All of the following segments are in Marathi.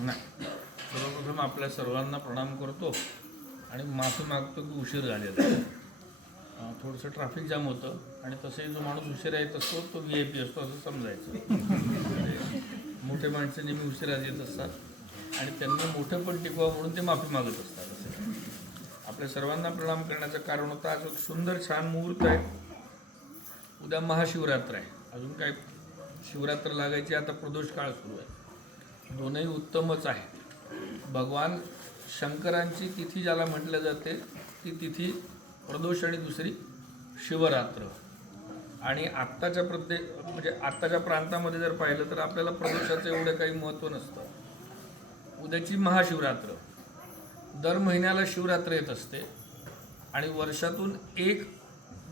नाही, सर्वप्रथम आपल्या सर्वांना प्रणाम करतो आणि माफी मागतो की उशीर झालेला. थोडंसं ट्रॅफिक जाम होतं आणि तसंही जो माणूस उशिरा येत असतो तो VIP असतो असं समजायचं. मोठे माणसं नेहमी उशिरा येत असतात आणि त्यांना मोठं पण टिकवा म्हणून ते माफी मागत असतात. असं आपल्या सर्वांना प्रणाम करण्याचं कारण होतं, आज एक सुंदर छान मुहूर्त आहे. उद्या महाशिवरात्र आहे. अजून काय शिवरात्र लागायची, आता प्रदोष काळ सुरू आहे. दोनही उत्तमच आहे. भगवान शंकरांची तिथी ज्याला म्हटलं जाते ती तिथी प्रदोष आणि दुसरी शिवरात्र. आणि आत्ताच्या म्हणजे आत्ताच्या प्रांतामध्ये जर पाहिलं तर आपल्याला प्रदोषाचं एवढं काही महत्त्व नसतं. उद्याची महाशिवरात्र, दर महिन्याला शिवरात्र येत असते आणि वर्षातून एक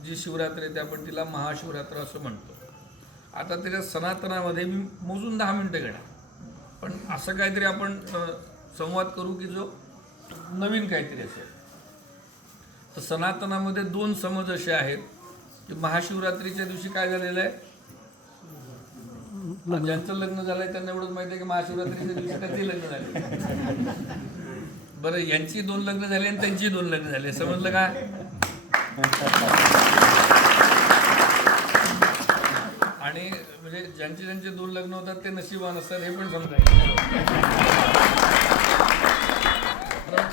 जी शिवरात्र येते आपण तिला महाशिवरात्र असं म्हणतो. आता त्याच्या सनातनामध्ये मी मोजून 10 मिनटं घेणार, पण असं काहीतरी आपण संवाद करू की जो नवीन काहीतरी असेल. तर सनातनामध्ये 2 समज असे आहेत की महाशिवरात्रीच्या दिवशी काय झालेलं आहे, ज्यांचं लग्न झालं आहे त्यांना एवढंच माहिती आहे की महाशिवरात्रीच्या दिवशी कधी लग्न झाले. बरं, यांची 2 लग्न झाले आणि त्यांची 2 लग्न झाले, समजलं का? आणि म्हणजे ज्यांचे 2 लग्न होतात ते नशिबान असतात हे पण समजायचं.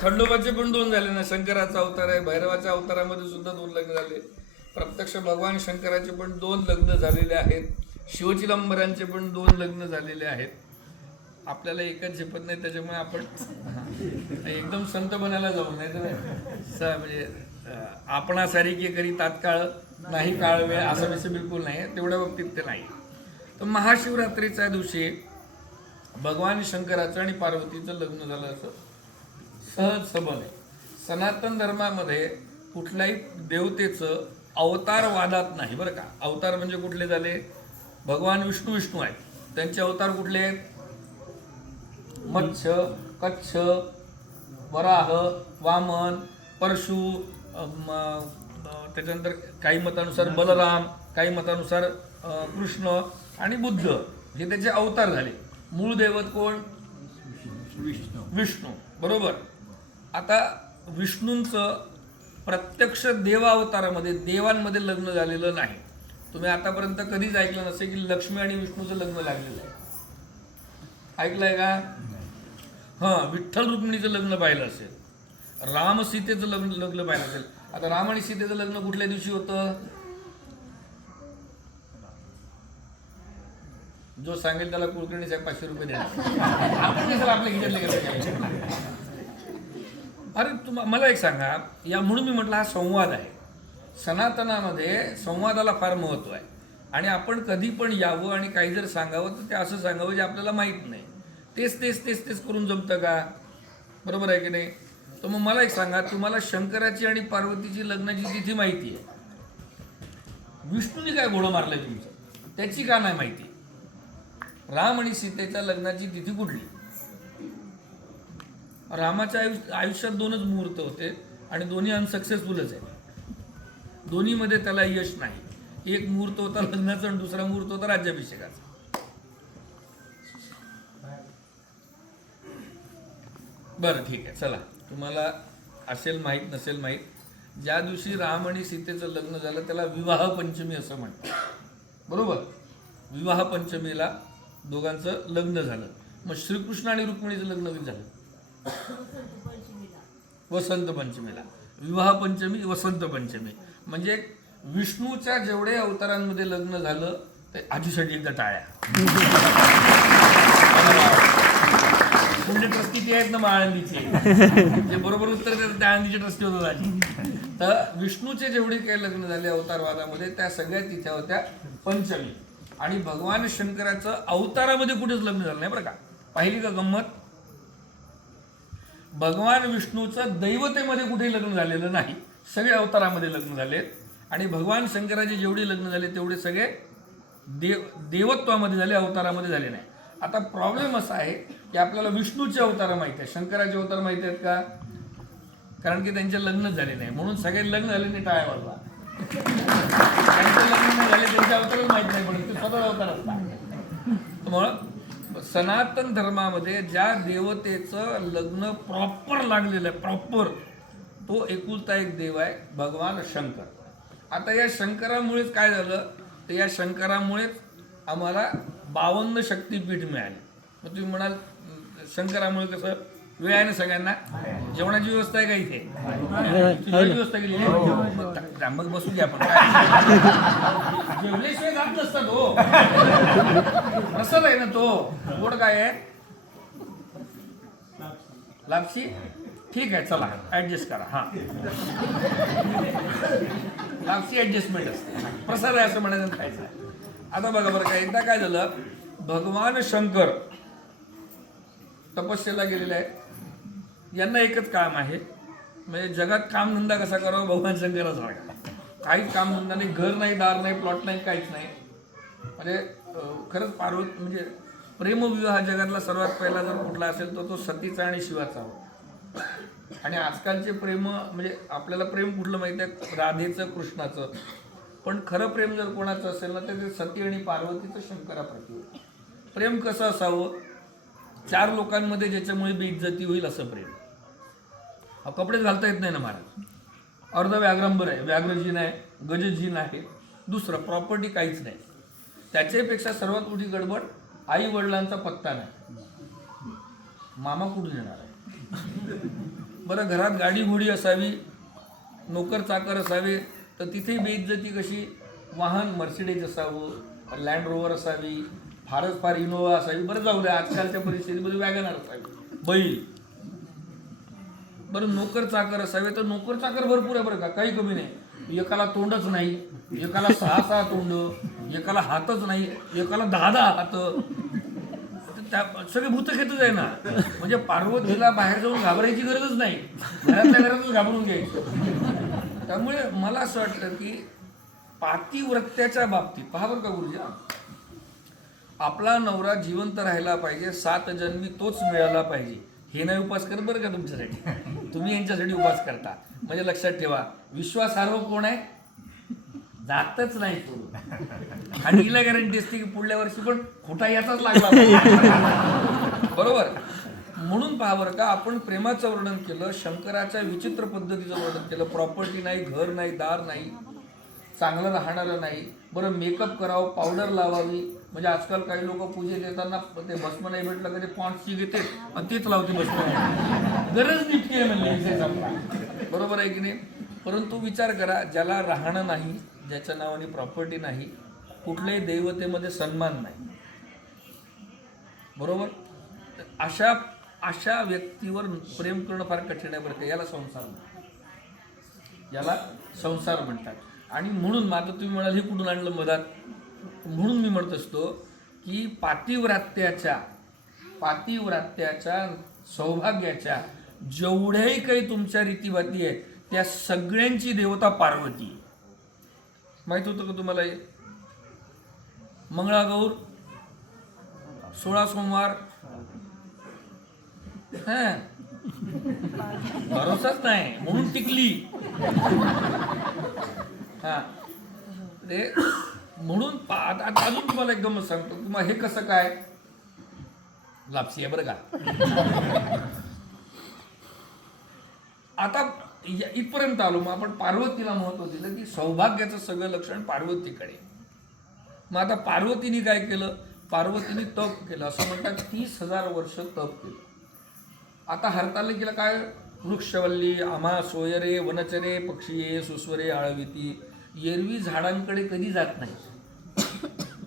खंडोबाचे पण 2 झाले ना, शंकराचा अवतार आहे, भैरवाच्या अवतारामध्ये सुद्धा 2 लग्न झाले. प्रत्यक्ष भगवान शंकराचे पण 2 लग्न झालेले आहेत. शिवचिदंबरांचे पण 2 लग्न झालेले आहेत. आपल्याला एकच झेपत नाही, त्याच्यामुळे आपण एकदम संत बनायला जाऊ नाही तर म्हणजे आपणासारखी करी तात्काळ नाही काळ वेळ असं विषय बिलकुल नाही, तेवढ्या बाबतीत ते नाही. तर महाशिवरात्रीच्या दिवशी भगवान शंकराचं आणि पार्वतीचं लग्न झालं असं सहज सबल आहे. सनातन धर्मामध्ये कुठल्याही देवतेचं अवतार वादात नाही बरं का. अवतार म्हणजे कुठले झाले, भगवान विष्णू आहेत, त्यांचे अवतार कुठले आहेत, मत्स्य, कच्छ, वराह, वामन, परशु, त्याच्यानंतर काही मतानुसार बलराम, काही मतानुसार कृष्ण आणि बुद्ध हे त्याचे अवतार झाले. मूळ दैवत कोण, विष्णू बरोबर. आता विष्णूंचं प्रत्यक्ष देवावतारामध्ये देवांमध्ये लग्न झालेलं नाही. तुम्ही आतापर्यंत कधीच ऐकलं नसेल की लक्ष्मी आणि विष्णूचं लग्न लागलेलं आहे. ऐकलंय का? विठ्ठल रुक्मिणीचं लग्न पाहिलं असेल, राम सीतेचं लग्न पाहिलं असेल. आता राम आणि सीतेचं लग्न कुठल्या दिवशी होतं, जो सांगेल त्याला कुलकर्णी साहेब 500 रुपये द्या. आपण कसं आपल्या खिशातले कसं. अरे मला एक सांगा, या म्हणून मी म्हटलं हा संवाद आहे. सनातनामध्ये संवादाला फार महत्त्व आहे आणि आपण कधी पण यावं आणि काही जर सांगावं तर ते असं सांगावं जे आपल्याला माहीत नाही. तेच करून जमतं का, बरोबर आहे की नाही. तर मग मला एक सांगा, तुम्हाला शंकराची आणि पार्वतीची लग्नाची तिथी माहिती आहे, विष्णूने काय घोडं मारलंय तुमचं त्याची का नाही माहिती. राम आणि सीतेच्या लग्नाची तिथी कुठली. रामाच्या आयुष्यात 2च मुहूर्त होते आणि दोन्ही अनसक्सेसफुलच आहे. दोन्हीमध्ये त्याला यश नाही. एक मुहूर्त होता लग्नाचा आणि दुसरा मुहूर्त होता राज्याभिषेकाचा. बरं ठीक आहे, चला तुम्हाला असेल माहीत नसेल माहीत, ज्या दिवशी राम आणि सीतेचं लग्न झालं त्याला विवाह पंचमी असं म्हणतात, बरोबर. विवाह पंचमीला दोघांचं लग्न झालं. मग श्रीकृष्ण आणि रुक्मिणीचं लग्न कधी झालं, वसंत पंचमीला. विवाह पंचमी, वसंत पंचमी. म्हणजे विष्णूच्या जेवढे अवतारांमध्ये लग्न झालं ते आजीसाठी एकदा टाळ्या. म्हणजे ट्रस्टी ती आहेत ना आळंदीचे, जे बरोबर उत्तर देतात त्या आळंदीचे ट्रस्टी होतात आजी. तर विष्णूचे जेवढे काही लग्न झाले अवतारवादामध्ये त्या सगळ्या तिथ्या होत्या पंचमी. आणि भगवान शंकराचं अवतारामध्ये कुठेच लग्न झालं नाही बरं का. पाहिली का गंमत, भगवान विष्णूचं दैवतेमध्ये कुठेही लग्न झालेलं नाही, सगळे अवतारामध्ये लग्न झालेत. आणि भगवान शंकराचे जेवढे लग्न झाले तेवढे सगळे देवत्वामध्ये झाले, अवतारामध्ये झाले नाही. आता प्रॉब्लेम असा आहे की आपल्याला विष्णूचे अवतार माहिती आहे, शंकराचे अवतार माहिती आहेत का, कारण की त्यांचे लग्न झाले नाही म्हणून सगळे लग्न झाले नाही टाळ्या वाजवा. त्यांचे लग्न नाही झाले त्यांचे अवतारच माहित नाही, पण ते स्वतः अवतार असतात. त्यामुळं सनातन धर्मामध्ये ज्या देवतेचं लग्न प्रॉपर लागलेलं आहे, प्रॉपर, तो एकुलता एक देव आहे भगवान शंकर. आता या शंकरामुळेच काय झालं, तर या शंकरामुळेच आम्हाला 52 शक्तीपीठ मिळाली. मग तुम्ही म्हणाल शंकरामुळे कसं, वेळ आहे ना सगळ्यांना, जेवणाची व्यवस्था आहे का इथे, जेवणाची व्यवस्था केली आहे, मग बसू घ्या आपण, जेवल्याशिवाय जात नसतात हो, प्रसाद आहे ना तो. गोड काय आहे, लापशी, ठीक आहे चला ऍडजस्ट करा. हा, लापशी ऍडजस्टमेंट असते, प्रसाद आहे असं म्हणायचं खायचं. आता बघा बरं का, एकदा काय झालं, भगवान शंकर तपस्येला गेलेले आहे. यांना एकच काम आहे, म्हणजे जगात कामधंदा कसा करावा भगवान शंकरासारखा. काहीच कामधंदा नाही, घर नाही, दार नाही, प्लॉट नाही, काहीच नाही. म्हणजे खरंच पार्वती म्हणजे प्रेमविवाह जगातला सर्वात पहिला जर कुठला असेल तर तो सतीचा आणि शिवाचा होता. आणि आजकालचे प्रेम म्हणजे आपल्याला प्रेम कुठलं माहिती आहे, राधेचं, कृष्णाचं. पण खरं प्रेम जर कोणाचं असेल ना तर ते सती आणि पार्वतीचं शंकराप्रती. प्रेम कसं असावं, 4 लोकांमध्ये ज्याच्यामुळे बेइज्जती होईल असं प्रेम. कपडेच घालता येत नाही ना महाराज, अर्ध व्याघ्रंबर आहे, व्याघ्रजीन आहे, गजजीन आहे, दुसरं प्रॉपर्टी काहीच नाही. त्याच्यापेक्षा सर्वात मोठी गडबड, आई वडिलांचा पत्ता नाही, मामा कुठून येणार आहे. बरं, घरात गाडी घोडी असावी, नोकर चाकर असावे, तर तिथे बेइज्जती कशी, वाहन मर्सिडीज असावं, लँड रोवर असावी, फारच फार इनोवा असावी, बरं जाऊ द्या आजकालच्या परिस्थितीमध्ये वॅगनर असावी, बैल. बरं, नोकर चाकर असावे, तर नोकर चाकर भरपूर आहे बरं का, काही कमी नाही. एकाला तोंडच नाही, एकाला 6 तोंड, एकाला हातच नाही, एकाला 10 हात, त्या सगळे भूतखेतच आहे ना. म्हणजे पार्वतीला बाहेर जाऊन घाबरायची गरजच नाही, घरातल्या घरातच घाबरून घ्यायचं. त्यामुळे मला असं वाटतं की पातिव्रत्याच्या बाबतीत पहा बरं का गुरुजी, आपला नवरा जिवंत राहायला पाहिजे, 7 जन्मी तोच मिळाला पाहिजे, हे नाही उपास करत बरं का तुमच्यासाठी, तुम्ही यांच्यासाठी उपास करता. म्हणजे लक्षात ठेवा, विश्वासार्ह कोण आहे, जातच नाही तो. आणि हिला गॅरंटी असते की पुढल्या वर्षी पण खोटा याचाच लागला बरोबर. म्हणून पहा बरं का, आपण प्रेमाचं वर्णन केलं, शंकराच्या विचित्र पद्धतीचं वर्णन केलं. प्रॉपर्टी नाही, घर नाही, दार नाही, चांगलं राहणारं नाही. बरं, मेकअप करावं, पावडर लावावी. म्हणजे आजकाल काही लोक पूजेत येताना ते भस्म नाही भेटलं का ते पॉन्ड्सची घेते आणि तेच लावते भस्म, गरज नीटकी आहे म्हणजे, बरोबर आहे की नाही. परंतु विचार करा, ज्याला राहणं नाही, ज्याच्या नावाने प्रॉपर्टी नाही, कुठल्याही दैवतेमध्ये सन्मान नाही, बरोबर, अशा व्यक्तीवर प्रेम करणं फार कठीण आहे बरं. याला संसार म्हणतात, याला संसार म्हणतात. आणि म्हणून आता तुम्ही म्हणाल हे कुठून आणलं मधात, म्हणून मी म्हणत असतो की पातिव्रात्याच्या सौभाग्याच्या जेवढ्याही काही तुमच्या रीतीभाती आहेत त्या सगळ्यांची देवता पार्वती. माहित होतं का तुम्हाला हे? मंगळागौर, 16 सोमवार, भरोसाच नाही म्हणून टिकली. हा, ते म्हणून आता अजून तुम्हाला एक गंमत सांगतो. तुम्हाला हे कसं काय, लापसी आहे बरं का. आता इथपर्यंत आलो, मग आपण पार्वतीला महत्व दिलं की सौभाग्याचं सगळं लक्षण पार्वतीकडे. मग आता पार्वतीने काय केलं, पार्वतीने तप केलं. असं म्हणतात 30,000 वर्ष तप केलं. आता हरतालिकेला काय, वृक्षवल्ली आम्हा सोयरे वनचरे पक्षी ये सुस्वरे आळविती, एरवी झाडांकडे कधी जात नाही.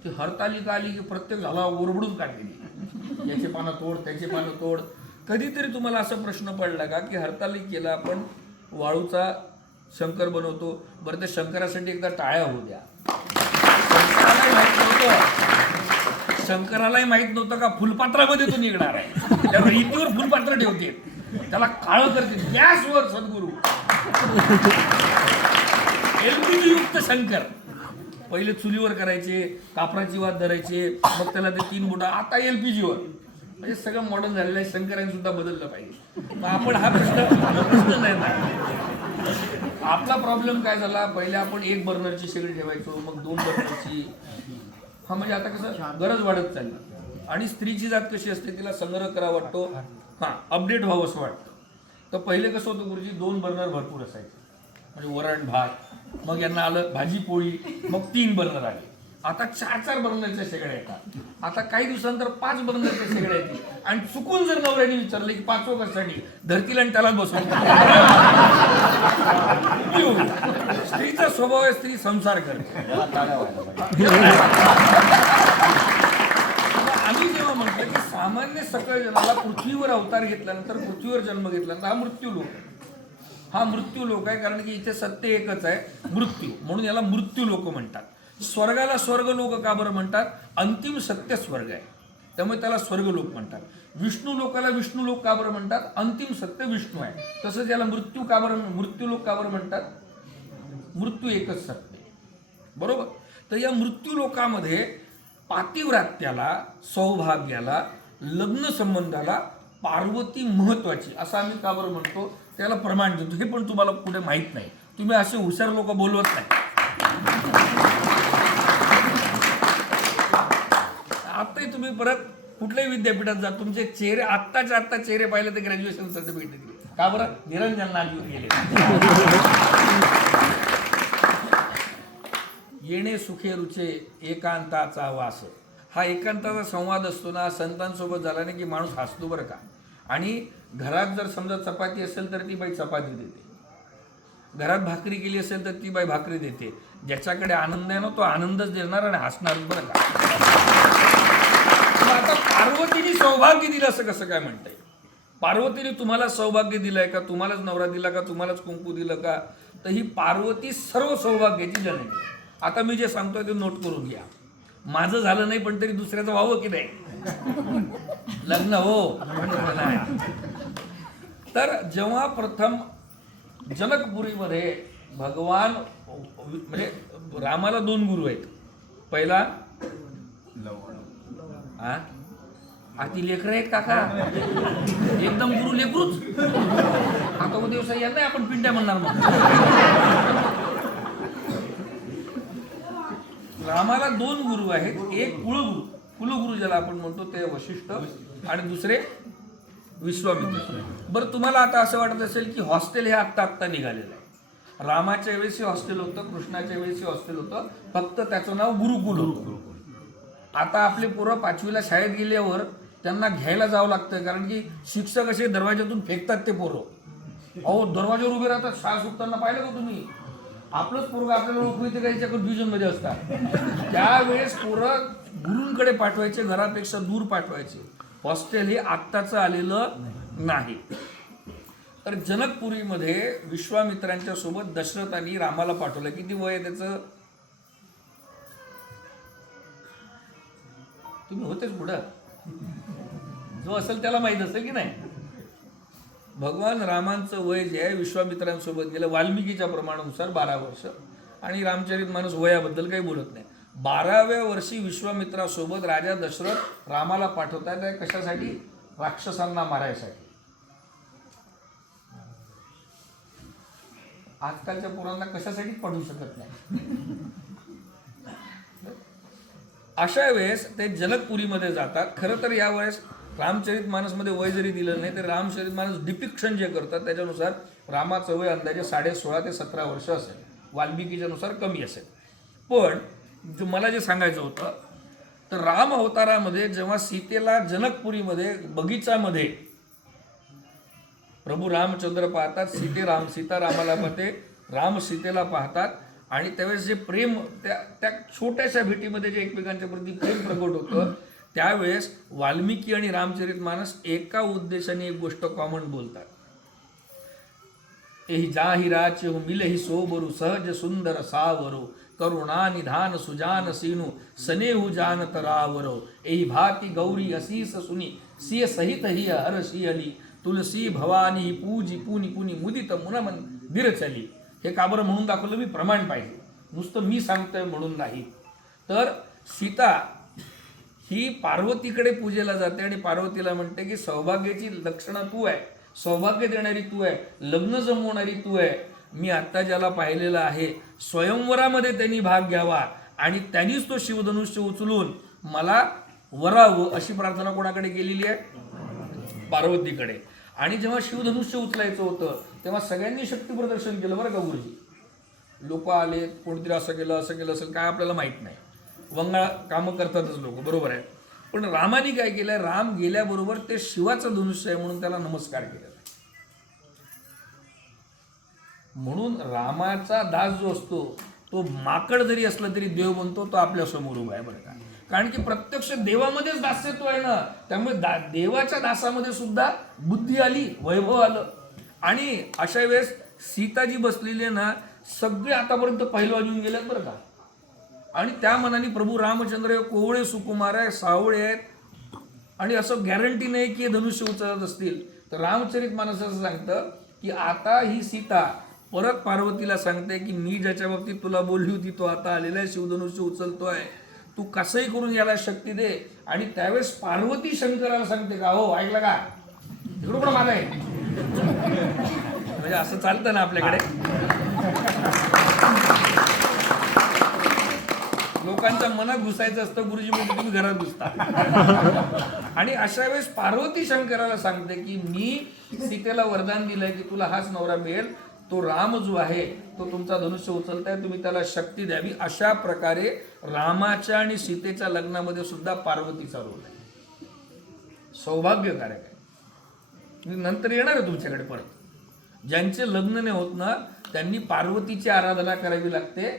ती हरतालिका आली की प्रत्येक झाला ओरबडून काढलेली, याचे पानं तोड, त्याचे पानं तोड. कधीतरी तुम्हाला असा प्रश्न पडला का की हरतालिकेला आपण वाळूचा शंकर बनवतो, बरं त्या शंकरासाठी एकदा टाळ्या होऊ द्या. शंकरालाही माहित नव्हतं का फुलपात्रामध्ये तो निघणार आहे, त्या रीतीवर फुलपात्र ठेवते, त्याला काळं करते, गॅसवर सद्गुरू. एलपीजी युक्त शंकर, पहिले चुलीवर करायचे, कापराची वात धरायचे, मग त्याला ते 3 बोटा, आता एलपीजीवर. म्हणजे सगळं मॉडर्न झालेलं आहे, शंकरांनी सुद्धा बदललं पाहिजे. मग आपण हा प्रश्न नाही ना. आपला प्रॉब्लेम काय झाला, पहिले आपण 1 बर्नरची शेगडी ठेवायचो, मग 2 बर्नरची. हा, म्हणजे आता कसं गरज वाढत चालली. आणि स्त्रीची जात कशी असते, तिला संग्रह करावा वाटतो, हां अपडेट व्हावं असं वाटतं. तर पहिले कसं होतं गुरुजी, 2 बर्नर भरपूर असायचे, म्हणजे वरण भात, मग यांना आलं भाजी पोळी, मग 3 बर्नर आले. आता 4-4 बर्नरच्या शेगड्या येतात. आता काही दिवसानंतर 5 बर्नरच्या शेगड्या येतील. आणि चुकून जर नवऱ्याने विचारलं की 5वं कशासाठी, धरतील आणि त्यालाच बसवून. स्त्रीचा स्वभाव आहे, स्त्री संसार करते. आम्ही जेव्हा म्हटलं की सामान्य सकळ जनाला पृथ्वीवर अवतार घेतल्यानंतर, पृथ्वीवर जन्म घेतल्यानंतर हा मृत्यू लोक आहे. हा मृत्यू लोक आहे, कारण की इथे सत्य एकच आहे, मृत्यू. म्हणून याला मृत्यू लोक म्हणतात. स्वर्गाला स्वर्ग लोक का बरं म्हणतात, अंतिम सत्य स्वर्ग आहे, त्यामुळे त्याला स्वर्ग लोक म्हणतात. विष्णू लोकाला विष्णू लोक का बरं म्हणतात, अंतिम सत्य विष्णू आहे. तसंच याला मृत्यू का बरं, मृत्यू लोक का बरं म्हणतात, मृत्यू एकच सत्य, बरोबर. तर या मृत्यू लोकामध्ये पातिव्रात्याला, सौभाग्याला, लग्न संबंधाला पार्वती महत्वाची असं आम्ही का बरं म्हणतो, त्याला प्रमाण देतो. हे पण तुम्हाला कुठे माहीत नाही, तुम्ही असे हुशार लोक बोलवत नाही. आताही तुम्ही परत कुठल्याही विद्यापीठात जा, तुमचे चेहरे आत्ताच्या आत्ता चेहरे पाहिले तर ग्रॅज्युएशन सर्टिफिकेट दिले का बरं, निरंजन नागपूर गेले. येणे सुखे रुचे एकांताचा वास, हा एकांताचा संवाद असतो ना, संतांसोबत झाला नाही की माणूस हसतो बरं का. आणि घरात जर समजा चपाती असेल तर ती बाई चपाती देते, घरात भाकरी केली असेल तर ती बाई भाकरी देते. ज्याच्याकडे आनंद आहे ना तो आनंदच देणार आणि हसणार बरं का. आता पार्वतीने सौभाग्य दिलं असं कसं काय म्हणताय, पार्वतीने तुम्हाला सौभाग्य दिलंय का, तुम्हालाच नवरा दिला का, तुम्हालाच कुंकू दिलं का, तर ही पार्वती सर्व सौभाग्याची जननी. आता मी जे सांगतोय ते नोट करून घ्या. माझं झालं नाही पण तरी दुसऱ्याचं व्हावं की नाही, लग्न हो नाही. तर जेव्हा प्रथम जनकपुरीमध्ये भगवान, म्हणजे रामाला 2 गुरु आहेत. पहिला ती लेकर आहेत काका, एकदम गुरु लेकरूच. आता उद्या यांना आपण पिंट्या म्हणणार मग. रामाला 2 गुरु आहेत, एक कुलगुरु, कुलगुरु ज्याला आपण म्हणतो ते वशिष्ठ, आणि दुसरे विश्वामित्र. बरं तुम्हाला आता असं वाटत असेल की हॉस्टेल हे आत्ता निघालेलं आहे. रामाच्या वेळेस हॉस्टेल होतं, कृष्णाच्या वेळेस हॉस्टेल होतं, फक्त त्याचं नाव गुरुकुल होतं. आता आपले पोरं 5वीला शाळेत गेल्यावर त्यांना घ्यायला जावं लागतं, कारण की शिक्षक असे दरवाजातून फेकतात ते पोरं. अहो दरवाजावर उभे राहतात, शाळा सुटताना पाहिलं का तुम्ही. आपलंच पोरं आपल्याला ओळखू येते का, याच्या कन्फ्युजनमध्ये असतात. त्यावेळेस पोरं गुरूंकडे पाठवायचे, घरापेक्षा दूर पाठवायचे. हॉस्टेल हे आत्ताचं आलेलं नाही. तर जनकपुरीमध्ये विश्वामित्रांच्या सोबत दशरथांनी रामाला पाठवलं. किती वय आहे त्याचं, तुम्ही होतेच पुढं, जो असेल त्याला माहीत असेल की नाही. भगवान रामांचं वय जे आहे विश्वामित्रांसोबत गेलं वाल्मिकीच्या प्रमाणानुसार 12 वर्ष. आणि रामचरितमानस वयाबद्दल काही बोलत नाही. 12व्या वर्षी विश्वामित्रासोबत राजा दशरथ रामाला पाठवतात. कशासाठी, राक्षसांना मारायसाठी. आजकालच्या पोरांना कशासाठी पडू शकत नाही. अशा वेळेस ते जनकपुरीमध्ये जातात. खरं तर यावेळेस रामचरितमानसमध्ये वय जरी दिलं नाही तर रामचरितमानस डिपिक्शन जे करतात त्याच्यानुसार रामाचं वय अंदाजे 16.5 ते 17 वर्ष असेल, वाल्मिकीच्या नुसार कमी असेल. पण मला जे सांगायचं होतं, तर राम अवतारामध्ये जेव्हा सीतेला जनकपुरीमध्ये बगीचामध्ये प्रभू रामचंद्र पाहतात, सीता रामाला पाहते, राम सीतेला पाहतात, आणि त्यावेळेस जे प्रेम त्या छोट्याशा भेटीमध्ये जे एकमेकांच्या प्रती प्रेम प्रगट होतं, त्यावेळेस वाल्मिकी आणि रामचरितमानस एका उद्देशाने एक गोष्ट कॉमन बोलतात. एही जाहि राचे मिलहि सोबरू सहज सुंदर सावरो करुणा निधान सुजान सीनु सनेहु जान तरावरो एही भाती गौरी असीस सुनी सिय सहित ही हरशी अली तुलसी भवानी पूजी पुनी पुनी मुदित मुनमन विरचली. हे का बरं म्हणून दाखवलं, मी प्रमाण पाहिजे, नुसतं मी सांगतोय म्हणून नाही. तर सीता ही पार्वतीकडे पूजेला जाते आणि पार्वतीला म्हणते की सौभाग्याची लक्षणं तू आहे, सौभाग्य देणारी तू आहे, लग्न जमवणारी तू आहे. मी आत्ता ज्याला पाहिलेलं आहे स्वयंवरामध्ये त्यांनी भाग घ्यावा आणि त्यांनीच तो शिवधनुष्य उचलून मला वरावं अशी प्रार्थना कोणाकडे केलेली आहे? पार्वतीकडे. आणि जेव्हा शिवधनुष्य उचलायचं होतं तेव्हा सगळ्यांनी शक्ती प्रदर्शन केलं बरं का गुरुजी. लोक आले, कोणतरी असं केलं असेल काय आपल्याला माहित नाही, वंगाळ कामं करतातच लोक, बरोबर आहे. पण रामाने काय केलंय, राम गेल्याबरोबर ते शिवाचं धनुष्य आहे म्हणून त्याला नमस्कार केलेला आहे. म्हणून रामाचा दास जो असतो तो माकड जरी असला तरी देव बनतो, तो आपल्या समोर उभा आहे बरं का. कारण की प्रत्यक्ष देवामध्येच दास्यत्व आहे ना, त्यामुळे देवाच्या दासामध्ये सुद्धा बुद्धी आली, वैभव आलं. आणि अशा वेळेस सीताजी बसलेली आहे ना, सगळे आतापर्यंत पहिलवान येऊन गेलेत बरं का. आणि त्या मनाने प्रभू रामचंद्र कोवळे सुकुमार आहे, सावळे आहेत, आणि असं गॅरंटी नाही की धनुष्य उचलत असतील. तर रामचरित मानस असं सांगतं की आता ही सीता परत पार्वतीला सांगते की मी ज्याच्या बाबतीत तुला बोलली होती तो आता आलेला आहे, शिवधनुष्य उचलतोय, तू कसंही करून याला शक्ती दे. आणि त्यावेळेस पार्वती शंकराला सांगते का, हो ऐकलं का, इकडं पण माझा आहे. म्हणजे असं चालतं ना आपल्याकडे, लोकांच्या मनात घुसायचं असतं, गुरुजी म्हणजे तुम्ही घरात घुसता. आणि अशा वेळेस पार्वती शंकराला सांगते की मी सीतेला वरदान दिलंय की तुला हाच नवरा मिळेल, तो राम जो आहे तो तुमचा धनुष्य उचलताय, तुम्ही त्याला शक्ती द्यावी. अशा प्रकारे रामाच्या आणि सीतेच्या लग्नामध्ये सुद्धा पार्वतीचा रोल आहे. सौभाग्यकारक आहे. नंतर येणार आहे तुमच्याकडे परत. ज्यांचे लग्न नाही होत ना त्यांनी पार्वतीची आराधना करावी लागते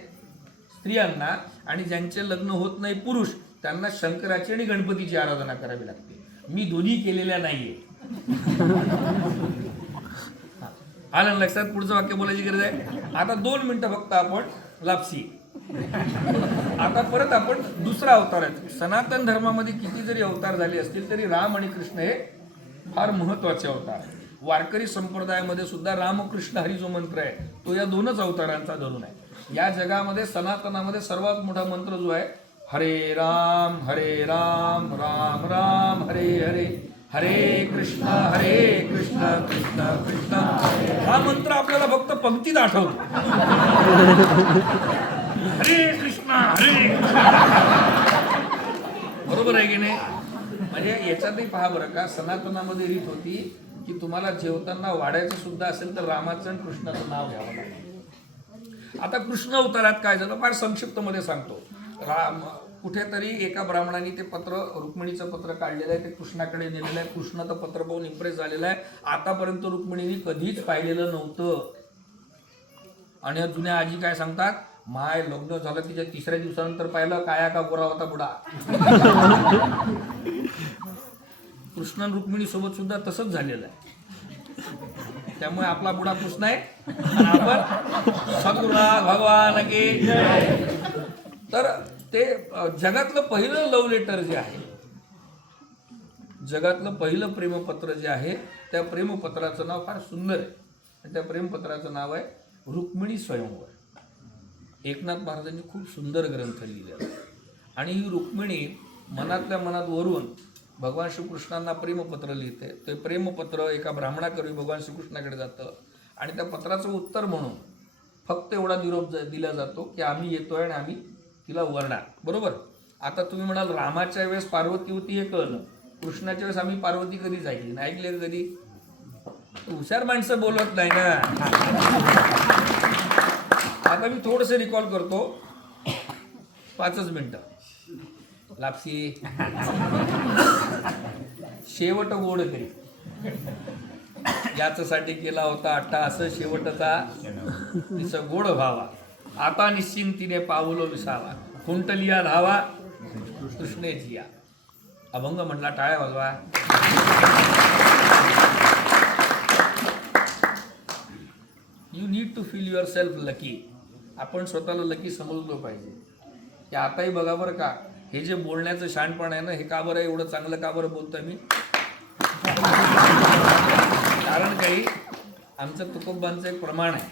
स्त्रियांना, आणि ज्यांचे लग्न होत नाही पुरुष त्यांना शंकराची आणि गणपतीची आराधना करावी लागते. मी दोन्ही केलेल्या नाहीये. आलं लक्षात? पुढचं वाक्य बोलायची गरज आहे. आता 2 मिनिटं फक्त आपण लापसी. आता परत आपण दुसरा अवतार आहे. सनातन धर्मामध्ये किती जरी अवतार झाले असतील तरी राम आणि कृष्ण हे फार महत्वाचे अवतार. वारकरी संप्रदायामध्ये सुद्धा रामकृष्ण हरी जो मंत्र आहे तो या 2च अवतारांचा धरून आहे. या जगामध्ये सनातनामध्ये सर्वात मोठा मंत्र जो आहे हरे राम राम राम हरे हरे, हरे कृष्ण कृष्ण कृष्ण. हा मंत्र आपल्याला फक्त पंक्तीत आठवतो. हरे कृष्ण बरोबर आहे की नाही? म्हणजे याच्यातही पहा बरं का, सनातनामध्ये रीत होती की तुम्हाला जेवताना वाढायचं सुद्धा असेल तर रामाचं आणि कृष्णाचं नाव घ्यावं लागेल. आता कृष्ण अवतारात काय झालं फार संक्षिप्त मध्ये सांगतो. राम कुठेतरी एका ब्राह्मणाने ते पत्र, रुक्मिणीचं पत्र काढलेलं आहे, ते कृष्णाकडे नेलेलं आहे. कृष्ण तर पत्र पाहून इम्प्रेस झालेला आहे. आतापर्यंत रुक्मिणीने कधीच पाहिलेलं नव्हतं. आणि जुन्या आजी काय सांगतात, माय लग्न झालं तिच्या 3ऱ्या दिवसानंतर पाहिलं, काया का गोरा होता बुडा. कृष्ण रुक्मिणी सोबत सुद्धा तसंच झालेलं आहे. त्यामुळे आपला बुडा कृष्ण आहे आणि आपण सद्गुरुनाथ भगवान की. तर ते जगातलं पहिलं लव्ह लेटर जे आहे, जगातलं पहिलं प्रेमपत्र जे आहे, त्या प्रेमपत्राचं नाव फार सुंदर आहे. आणि त्या प्रेमपत्राचं नाव आहे रुक्मिणी स्वयंवर. एकनाथ महाराजांनी खूप सुंदर ग्रंथ लिहिलेला. आणि ही रुक्मिणी मनातल्या मनात वरून भगवान श्रीकृष्णांना प्रेमपत्र लिहिते. ते प्रेमपत्र एका ब्राह्मणाकडे भगवान श्रीकृष्णाकडे जातं आणि त्या पत्राचं उत्तर म्हणून फक्त एवढा निरोप दिला जातो की आम्ही येतोय आणि आम्ही तिला वरणार. बरोबर? आता तुम्ही म्हणाल रामाच्या वेळेस पार्वती होती हे कळलं, कृष्णाच्या वेळेस आम्ही पार्वती कधीच ऐकली नाही. ऐकले कधी? हुशार माणसं बोलत नाही ना. आता मी थोडंसं रिकॉल करतो, 5च मिनिटं. लापसी शेवट गोड करी याच्यासाठी केला होता अट्टा, असं शेवटचा तिचं गोड व्हावा. आता निश्चिंतीने पावलो विसावा, कुंटलिया धावा कृष्णेची या. अभंग म्हटला, टाळ्या वाजवा. You need to feel your self lucky. आपण स्वतःला लकी समजलो पाहिजे. की आताही बघा बरं का, हे जे बोलण्याचं शहाणपण आहे ना, हे का बरं एवढं चांगलं का बरं बोलतोय मी? कारण काही आमचं तुकोबांचं एक प्रमाण आहे,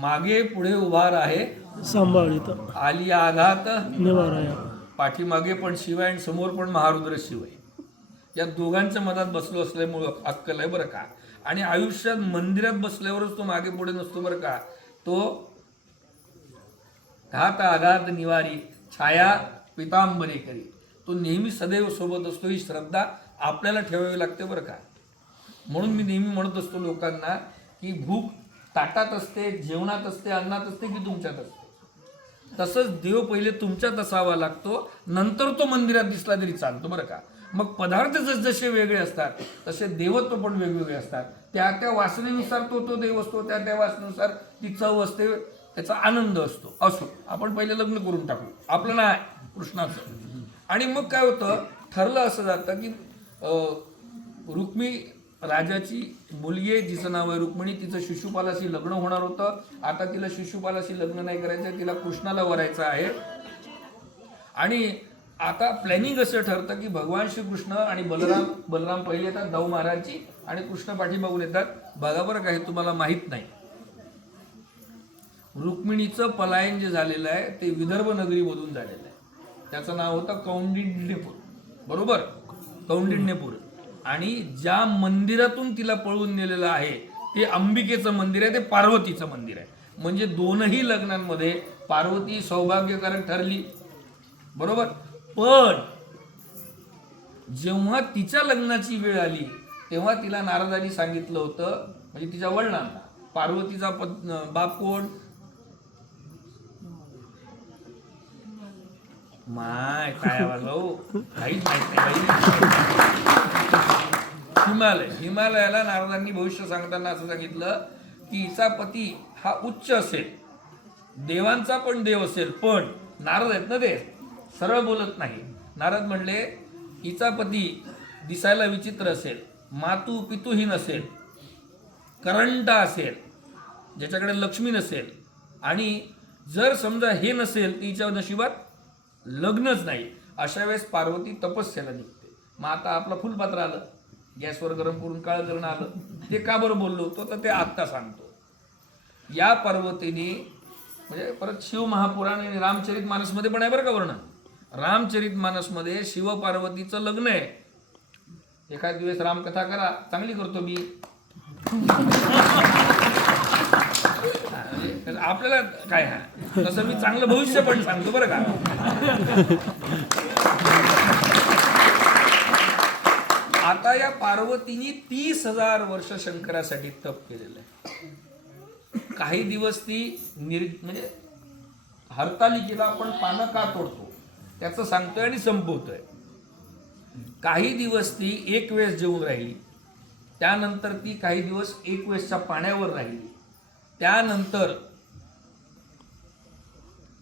मागे पुढे उभा राहे सांभाळित आली आघात निवाराया. पाठीमागे पण शिव आहे आणि समोर पण महारुद्र शिव आहे. या दोघांच्या मनात बसलो असल्यामुळं अक्कल आहे बरं का. आणि आयुष्यात मंदिरात बसल्यावरच तो मागे पुढे नसतो बरं का. तो घात आघात निवारी छाया पितांबरी करी. तो नेहमी सदैव सोबत असतो. ही श्रद्धा आपल्याला ठेवावी लागते बरं का. म्हणून मी नेहमी म्हणत असतो लोकांना की भूक ताटात असते, जेवणात असते, अन्नात असते की तुमच्यात असते. तसंच देव पहिले तुमच्यात असावा लागतो, नंतर तो मंदिरात दिसला तरी चालतो बरं का. मग पदार्थ जसे वेगळे असतात तसे देवत्व पण वेगवेगळे असतात. त्या त्या वासनेनुसार तो देव असतो, त्या त्या वासनेनुसार ती चव असते, त्याचा आनंद असतो. असो, आपण पहिले लग्न करून टाकू, आपलं नाही कृष्णाचं. आणि मग काय होतं, ठरलं असं जातं की रुक्मी राजाची मुलगी आहे, जिचं नाव आहे रुक्मिणी. तिचं शिशुपालाशी लग्न होणार होतं. आता तिला शिशुपालाशी लग्न नाही करायचं, तिला कृष्णाला वरायचं आहे. आणि आता प्लॅनिंग असं ठरतं की भगवान श्रीकृष्ण आणि बलराम पहिले येतात दाऊ महाराजची, आणि कृष्ण पाठीमागून येतात. बघा बरं काही तुम्हाला माहीत नाही, रुक्मिणीचं पलायन जे झालेलं आहे ते विदर्भ नगरीमधून झालेलं आहे. त्याचं नाव होतं कौंडिण्यपूर, बरोबर, कौंडिण्यपूर. आणि ज्या मंदिरातून तिला पळवून नेलेलं आहे ते अंबिकेचं मंदिर आहे, ते पार्वतीचं मंदिर आहे. म्हणजे दोनही लग्नांमध्ये पार्वती सौभाग्यकारक ठरली, बरोबर. पण जेव्हा तिच्या लग्नाची वेळ आली तेव्हा तिला नारदांनी सांगितलं होतं, म्हणजे तिच्या वडिलांना, पार्वतीचा बाप कोण, माय काय आवाज भाऊ, काहीच माहित नाही. हिमालयाला नारदांनी भविष्य सांगताना असं सांगितलं की हिचा पती हा उच्च असेल, देवांचा पण देव असेल. पण नारद आहेत ना, ते सरळ बोलत नाही. नारद म्हणले हिचा पती दिसायला विचित्र असेल, मातू पितूहीन असेल, करंटा असेल, ज्याच्याकडे लक्ष्मी नसेल, आणि जर समजा हे नसेल तर हिच्या नशिबात लग्नच नाही. अशा वेळेस पार्वती तपस्याला निघते. मग आता आपलं फुलपात्र आलं, गॅसवर गरम करून काळं करणं आलं. ते का बरं बोललो होतो तर ते आत्ता सांगतो. या पार्वतीने, म्हणजे परत शिव महापुराण आणि रामचरित मानसमध्ये पण आहे बरं का वर्णन. रामचरित मानसमध्ये शिव पार्वतीचं लग्न आहे. एखाद दिवस रामकथा करा, चांगली करतो मी. आपल्याला काय आहे तसं मी चांगलं भविष्य पण सांगतो बरं का. आता या पार्वतीने 30,000 वर्ष शंकरासाठी तप केलेलं आहे. काही दिवस ती म्हणजे हरतालिकेला आपण पानं का तोडतो त्याचं सांगतोय आणि संपवतोय. काही दिवस ती एक वेळेस जेवून राहिली, त्यानंतर ती काही दिवस एक वेळेसच्या पाण्यावर राहिली, त्यानंतर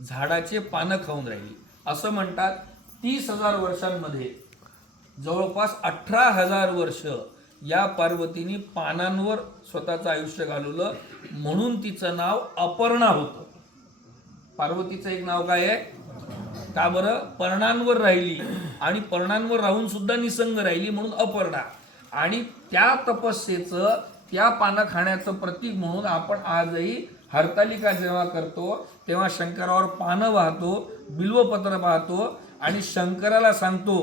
झाडाचे पानं खाऊन राहिली. असं म्हणतात 30,000 वर्षांमध्ये जवळपास 18,000 वर्ष या पार्वतीने पानांवर स्वतःचं आयुष्य घालवलं. म्हणून तिचं नाव अपर्णा होतं. पार्वतीचं एक नाव काय आहे का बरं, पर्णांवर राहिली, आणि पर्णांवर राहून सुद्धा निसंग राहिली म्हणून अपर्णा. आणि त्या तपस्येचं, त्या पानं खाण्याचं प्रतीक म्हणून आपण आजही हरतालिका जेव्हा करतो तेव्हा शंकरावर पानं वाहतो, बिल्वपत्र पाहतो आणि शंकराला सांगतो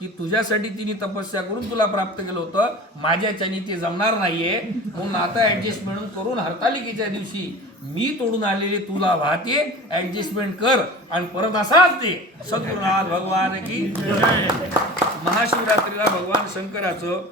की तुझ्यासाठी तिने तपस्या करून तुला प्राप्त केलं होतं, माझ्याच्यानी ते जमणार नाहीये, म्हणून आता ऍडजस्टमेंट करून हरतालिकेच्या दिवशी मी तोडून आलेले तुला वाहते, ऍडजस्टमेंट कर आणि परत असाच दे. सद्गुरुनाथ भगवान की जय. महाशिवरात्रीला भगवान शंकराचं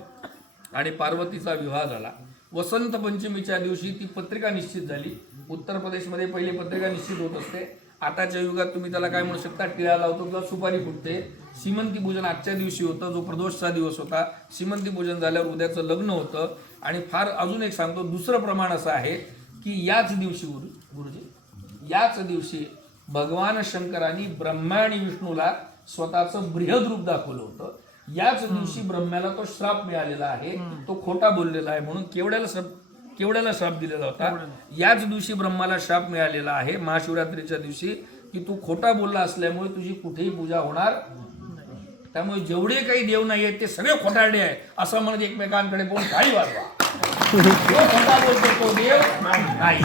आणि पार्वतीचा विवाह झाला. वसंत पंचमीच्या दिवशी ती पत्रिका निश्चित झाली. उत्तर प्रदेशमध्ये पहिली पत्रिका निश्चित होत असते. आताच्या युगात तुम्ही त्याला काय म्हणू शकता, टिळा लावतो किंवा सुपारी फुटते. सीमंती पूजन आजच्या दिवशी होतं, जो प्रदोषचा दिवस होता. सीमंती पूजन झाल्यावर उद्याचं लग्न होतं. आणि फार अजून एक सांगतो, दुसरं प्रमाण असं आहे की याच दिवशी गुरुजी, याच दिवशी भगवान शंकरांनी ब्रह्मा आणि विष्णूला स्वतःचं बृहद रूप दाखवलं होतं. याच दिवशी ब्रह्म्याला तो श्राप मिळालेला आहे, तो खोटा बोललेला आहे म्हणून केवढ्याला श्राप दिलेला होता. याच दिवशी ब्रह्माला श्राप मिळालेला आहे महाशिवरात्रीच्या दिवशी की तू खोटा बोलला असल्यामुळे तुझी कुठेही पूजा होणार. त्यामुळे जेवढे काही देव नाही आहेत ते सगळे खोटारडे आहे असं म्हणत एकमेकांकडे बोल टाळी वाजवा. खोटा बोलतो तो देव नाही.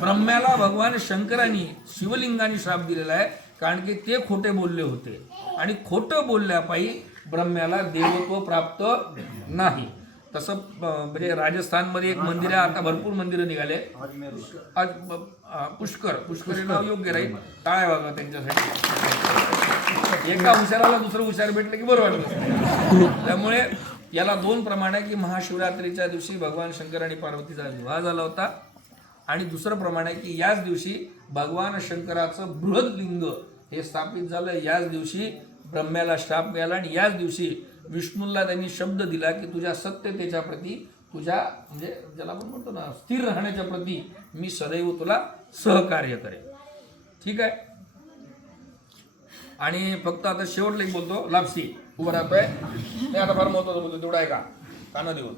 ब्रह्म्याला भगवान शंकरांनी शिवलिंगाने श्राप दिलेला आहे कारण की ते खोटे बोलले होते आणि खोटं बोलल्यापायी ब्रह्म्याला देवत्व प्राप्त नाही. तसं म्हणजे राजस्थानमध्ये एक मंदिर आहे, आता भरपूर मंदिरं निघाले आज पुष्कर हे नाव योग्य राहील. टाळ्या बघा त्यांच्यासाठी. एका हुशाराला दुसरं हुशार भेटलं की बरं वाटतं. त्यामुळे याला 2 प्रमाण आहे की महाशिवरात्रीच्या दिवशी भगवान शंकर आणि पार्वतीचा विवाह झाला होता, आणि दुसरं प्रमाण आहे की याच दिवशी भगवान शंकराचं बृहद लिंग हे स्थापित झालं. याच दिवशी ब्रह्म्याला शाप मिळाला, आणि याच दिवशी विष्णूला त्यांनी शब्द दिला की तुझ्या सत्यतेच्या प्रती, तुझ्या म्हणजे ज्याला आपण म्हणतो ना स्थिर राहण्याच्या प्रती मी सदैव तुला सहकार्य करेन. ठीक आहे. आणि फक्त आता शेवटला एक बोलतो, लापसी उभं राहतोय नाही, आता फार महत्वाचं बोलतो तेवढा आहे का कानं देऊन.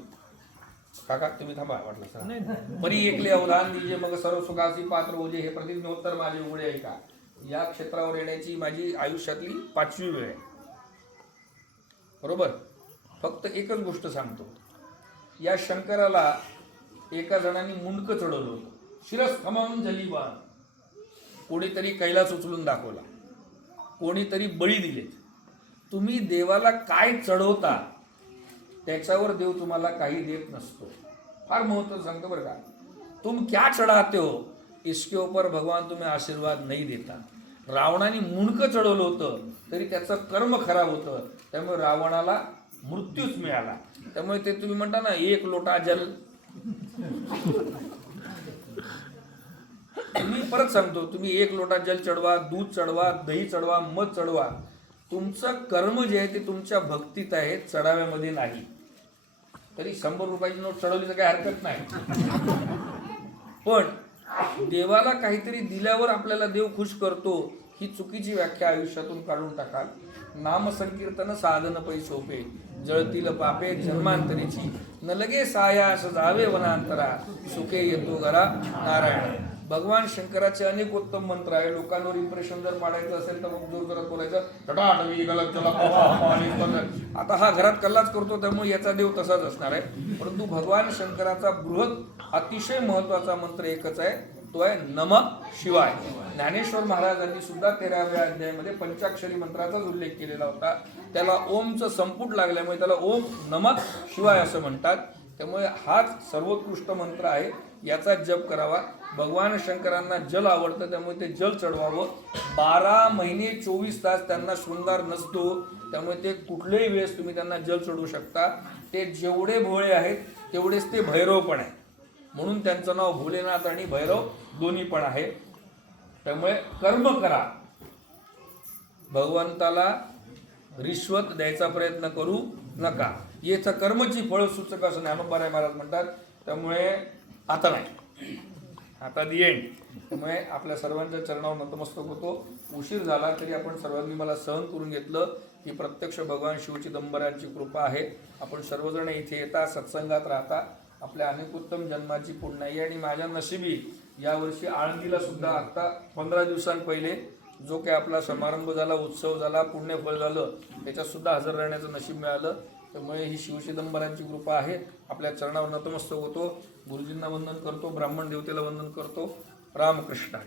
काका तुम्ही थांबा वाटलं सर. परी एकले अवधान दिजे मग सर्व सुखासी पात्र होजे, हे प्रतिज्ञोत्तर माझे उघडे आहे का. या क्षेत्रावर येण्याची माझी आयुष्यातली 5वी वेळ आहे. बरोबर. फक्त एकच गोष्ट सांगतो, या शंकराला एका जणांनी मुंडकं चढवलं होतं, शिरस्थमम जलीवान. कोणीतरी कैलास उचलून दाखवला, कोणीतरी बळी दिले. तुम्ही देवाला काय चढवता त्याच्यावर देव तुम्हाला काही देत नसतो. फार महत्त्वाचं सांगतो बरं का. तुम क्या चढ़ाते हो इसके ऊपर भगवान तुम्हें आशीर्वाद नहीं देता. रावणाने मुंडकं चढवलं होतं तरी त्याचं कर्म खराब होतं, त्यामुळे रावणाला मृत्यूच मिळाला. त्यामुळे ते तुम्ही म्हणता ना 1 लोटा जल, तुम्ही परत सांगतो, तुम्ही 1 लोटा जल चढवा, दूध चढवा, दही चढवा, मध चढवा, तुमचं कर्म जे आहे ते तुमच्या भक्तीत आहे, चढाव्यामध्ये नाही. तरी 100 रुपयाची नोट चढवली तर काही हरकत नाही. पण देवाला काहीतरी दिल्यावर आपल्याला देव खुश करतो, ही चुकीची व्याख्या आयुष्यातून काढून टाकाल. नामसंकीर्तन साधन पै सोपे, जळतील पापे जन्मांतरीची, न लगे सायास जावे वनांतरा, सुखे येतो घरा नारायण. भगवान शंकराचे अनेक उत्तम मंत्र आहे. लोकांवर इम्प्रेशन जर पाडायचं असेल तर मग जोर करत बोलायचं, टटाटवी गलत चला. आता हा घरात कल्लाच करतो, त्यामुळे याचा देव तसाच असणार आहे. परंतु भगवान शंकराचा बृहत अतिशय महत्वाचा मंत्र एकच आहे, तो आहे नमः शिवाय. ज्ञानेश्वर महाराजांनी सुद्धा 13व्या अध्यायामध्ये पंचाक्षरी मंत्राचाच उल्लेख केलेला होता. त्याला ओमचं संपुट लागल्यामुळे त्याला ओम नमः शिवाय असं म्हणतात. त्यामुळे हाच सर्वोत्कृष्ट मंत्र आहे, याचा जप करावा. भगवान शंकरांना जल आवडतं, त्यामुळे ते जल चढवावं. 12 महिने 24 तास त्यांना शृंगार नसतो, त्यामुळे ते कुठल्याही वेळेस तुम्ही त्यांना जल चढवू शकता. ते जेवढे भोळे आहेत तेवढेच ते भैरव पण आहे, म्हणून त्यांचं नाव भोलेनाथ आणि भैरव दोन्ही पण आहे. त्यामुळे कर्म करा, भगवंताला रिश्वत द्यायचा प्रयत्न करू नका. येथं कर्मची फळ सूचक असं ज्ञानोबा महाराज म्हणतात. त्यामुळे आता नाही, आता दी एंड. त्यामुळे आपल्या सर्वांच्या चरणावर नतमस्तक होतो. उशीर झाला तरी आपण सर्वांनी मला सहन करून घेतलं. ही प्रत्यक्ष भगवान शिवचिदंबरांची कृपा आहे. आपण सर्वजण इथे येता, सत्संगात राहता, आपल्या अनेक उत्तम जन्माची पुण्याई. आणि माझ्या नशिबी यावर्षी आळंदीला सुद्धा आत्ता 15 दिवसांपहिले जो काही आपला समारंभ झाला, उत्सव झाला, पुण्यफळ झालं, त्याच्यात सुद्धा हजर राहण्याचं नशीब मिळालं. त्यामुळे ही शिवचिदंबरांची कृपा आहे. आपल्या चरणावर नतमस्तक होतो. गुरुजींना वंदन करतो, ब्राह्मण देवतेला वंदन करतो. रामकृष्ण.